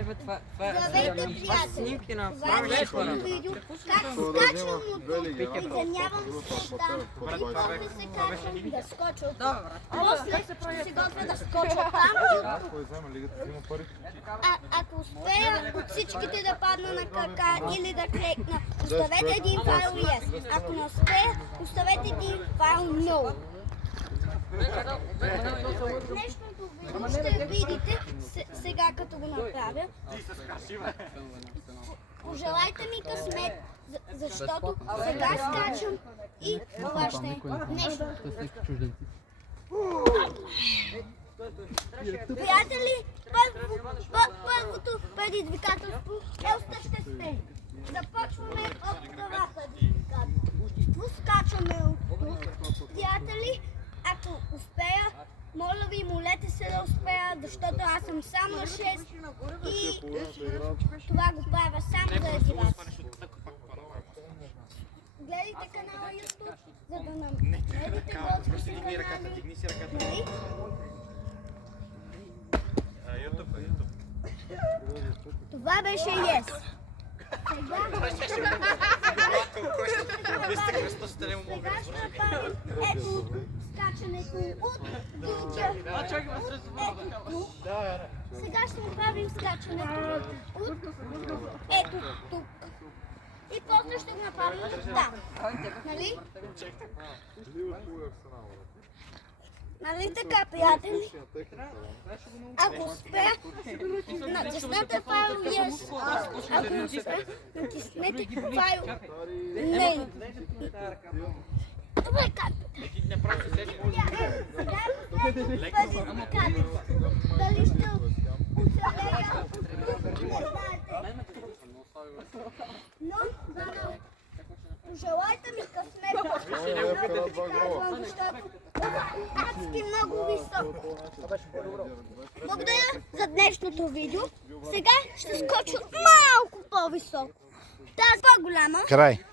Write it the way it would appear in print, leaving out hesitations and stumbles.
Здравейте, приятели! Това е днешното видео, как скачвам от тук, приземявам се там, и после се качвам да скоча от тук. После ще се готвя да скоча там. Ако успея от всичките да падна на крака или да клекна, оставете един файл yes. Ако не успея, оставете един файл no. Днешното видео ще видите сега като го направя. Пожелайте ми късмет, защото сега скачам и това ще е днешното. Приятели, първото предизвикателство е осъществено. Започваме от това предизвикателство. Скачаме от тук. Приятели, ако успея, моля ви, молете се да успея, защото аз съм сам на 6 и това го правя само заради вас. Гледайте канала YouTube, за да намерите готвите канали. Това беше yes. Сега ще направим ето скачането от дивча. Ето тук. Сега ще направим скачането от ето тук. И после ще го направим там. Нали? Нали така, приятели? Ако успея, натиснете файл yes. Ако не успея, натиснете файл не. Добре, капите. Сега дали ще оцелея, не знаете. Но, пожелайте ми късмет, защото адски много високо. Благодаря за днешното видео. Сега ще скоча малко по-високо. Тази по-голяма. Край.